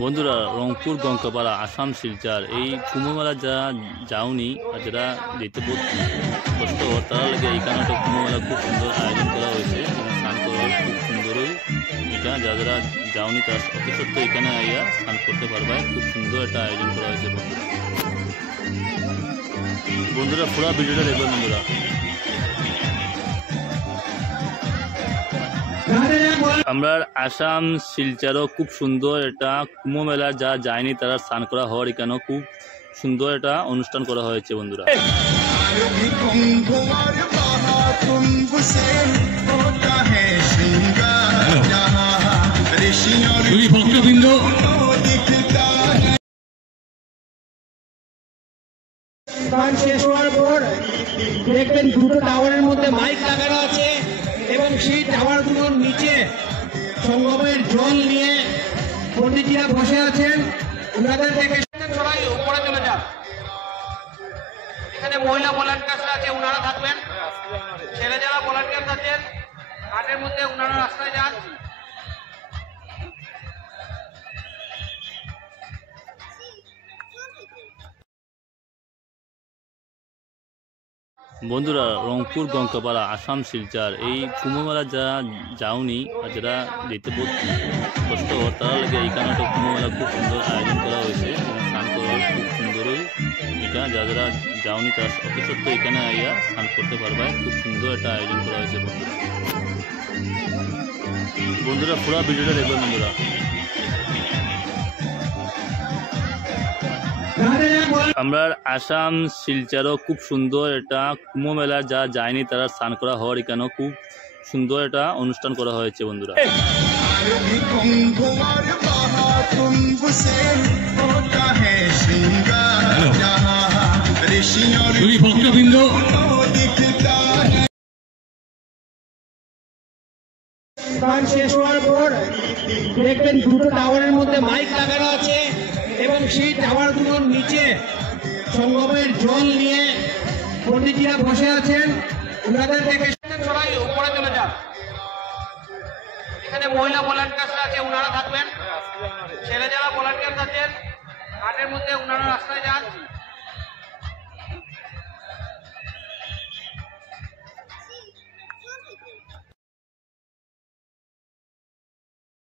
বন্ধুরা, রংপুর গঙ্কাপাড়া আসাম শিলচর এই কুম্ভ মেলা যারা যাওনি আর যারা যেতে বহুত কষ্ট হয় তারা লাগে এইখানে একটা কুম্ভ মেলা খুব সুন্দর আয়োজন করা হয়েছে এবং স্নান করার খুব সুন্দরই এটা যারা যারা যাওনি তারা অতি সত্য এখানে আইয়া স্নান করতে পারবে। খুব সুন্দর একটা আয়োজন করা হয়েছে বন্ধুরা পুরো ভিডিওটা দেখবেন বন্ধুরা। আমরা আসাম শিলচরও খুব সুন্দর একটা কুম্ভ মেলা যা যায়নি তারা স্নান করা হওয়ার এখানেও খুব সুন্দর একটা অনুষ্ঠান করা হয়েছে বন্ধুরা। শেষ হওয়ার পর দেখবেন দুটো টাওয়ারের মধ্যে মাইক লাগানো আছে এবং সেই টাওয়ারগুলোর নিচে সঙ্গমের জল নিয়ে পণ্ডিতজিরা বসে আছেন। ওনাদের থেকে সবাই উপরে চলে যান। এখানে মহিলা ভলান্টিয়ার্স আছে, ওনারা থাকবেন। ছেলে যারা ভলান্টিয়ার্স আছেন ঘাটের মধ্যে ওনারা রাস্তায় যান। বন্ধুরা, রংপুর গঙ্কাপাড়া আসাম শিলচর এই কুম্ভ মেলা যারা যাওনি আর যারা যেতে বহুত কষ্ট হয় তারা লাগে এইখানে একটা কুম্ভ মেলা খুব সুন্দর আয়োজন করা হয়েছে এবং স্নান করার খুব সুন্দরই এটা যারা যারা যাওনি তারা অতি সত্য এখানে আইয়া স্নান করতে পারবে। খুব সুন্দর একটা আয়োজন করা হয়েছে বন্ধুরা পুরো ভিডিওটা দেখবেন বন্ধুরা। আমরা আসাম শিলচরও খুব সুন্দর একটা কুম্ভ মেলা যা যায়নি তারা স্নান করা হওয়ার এখানেও খুব সুন্দর একটা অনুষ্ঠান করা হয়েছে বন্ধুরা। শেষ হওয়ার পর দেখবেন দুটো টাওয়ারের মধ্যে মাইক লাগানো আছে এবং সেই টাওয়ারগুলোর নিচে সঙ্গমের জল নিয়ে পণ্ডিতজিরা বসে আছেন। ওনাদের থেকে সবাই উপরে চলে যান। এখানে মহিলা ভলান্টিয়ার্স আছে, ওনারা থাকবেন। ছেলে যারা ভলান্টিয়ার্স আছেন ঘাটের মধ্যে ওনারা রাস্তায় যান।